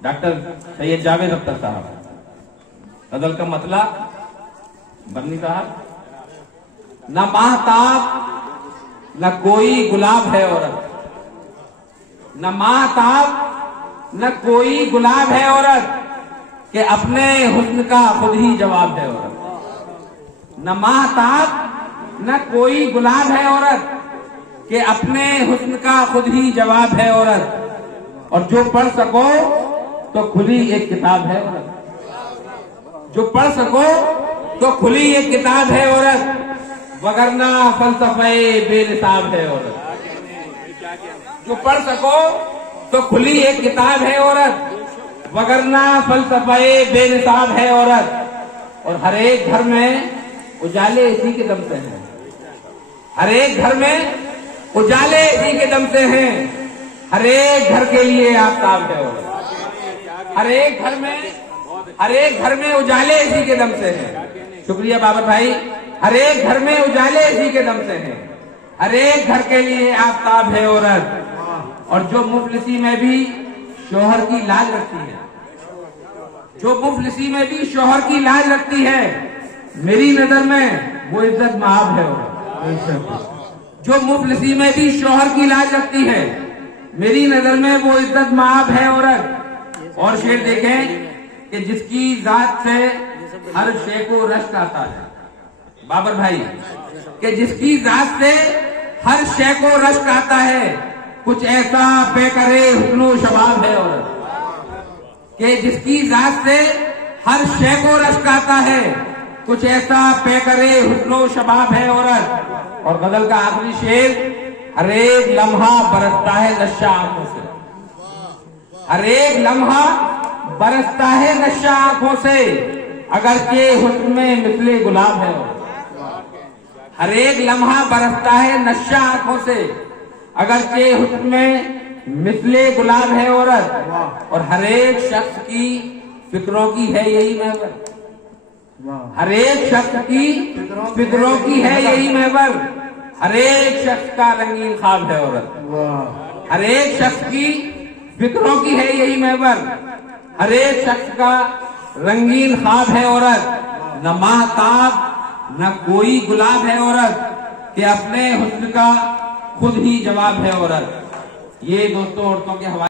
Doctor Syed Javed Akhtar साहब। गजल का मतलब बन्नी साहब, न माहताब न कोई गुलाब है औरत, न माहताब न कोई गुलाब है औरत कि अपने हुस्न का खुद ही जवाब है औरत। न माहताब न कोई गुलाब है औरत कि अपने हुस्न का खुद ही जवाब है औरत। और जो पढ़ सको तो खुली एक किताब है औरत, जो पढ़ सको तो खुली एक किताब है औरत, वगरना फलसफे बेनिसाब है औरत। जो पढ़ सको तो खुली एक किताब है औरत, वगरना फलसफे बेनिसाब है औरत। और हर एक घर में उजाले इसी के दम से हैं, हर एक घर में उजाले इसी के दम से हैं, हर एक घर के लिए आफ्ताब है औरत। हर एक घर में उजाले इसी के दम से हैं। शुक्रिया बाबर भाई। हर एक घर में उजाले इसी के दम से हैं, हर एक घर के लिए आफ्ताब है औरत। और जो मुफलिसी में भी शोहर की लाज रखती है, जो मुफलिसी में भी शोहर की लाज रखती है, मेरी नजर में वो इज्जत माब है औरत। जो मुफलिसी में भी शोहर की लाज रखती है, मेरी नजर में वो इज्जत माब है औरत। और शेर देखें कि जिसकी जात से हर शे को रश्क आता है, बाबर भाई, कि जिसकी जात से हर शे को रश्क आता है, कुछ ऐसा बेकरे हुस्नो शबाब है औरत। कि जिसकी जात से हर शे को रश्क आता है, कुछ ऐसा बेकरे हुस्नो शबाब है औरत। और गजल का आखिरी शेर, हर एक लम्हा बरसता है नशा आंखों से, हर एक लम्हा बरसता है नशा आंखों से, अगर के हुस्न में मिसले गुलाब है। हर एक लम्हा बरसता है नशा आंखों से, अगर के हुस्न में मिसले गुलाब है औरत। और हर एक शख्स की फिक्रों की है यही महवर, हर एक शख्स की फिक्रों की है यही महवर, हर एक शख्स का रंगीन ख्वाब है औरत। हर एक शख्स की फिक्रों की है यही महवर, हर एक शख्स का रंगीन ख्वाब है औरत। न माहताब न कोई गुलाब है औरत कि अपने हुस्न का खुद ही जवाब है औरत। ये दोस्तों औरतों के हवाले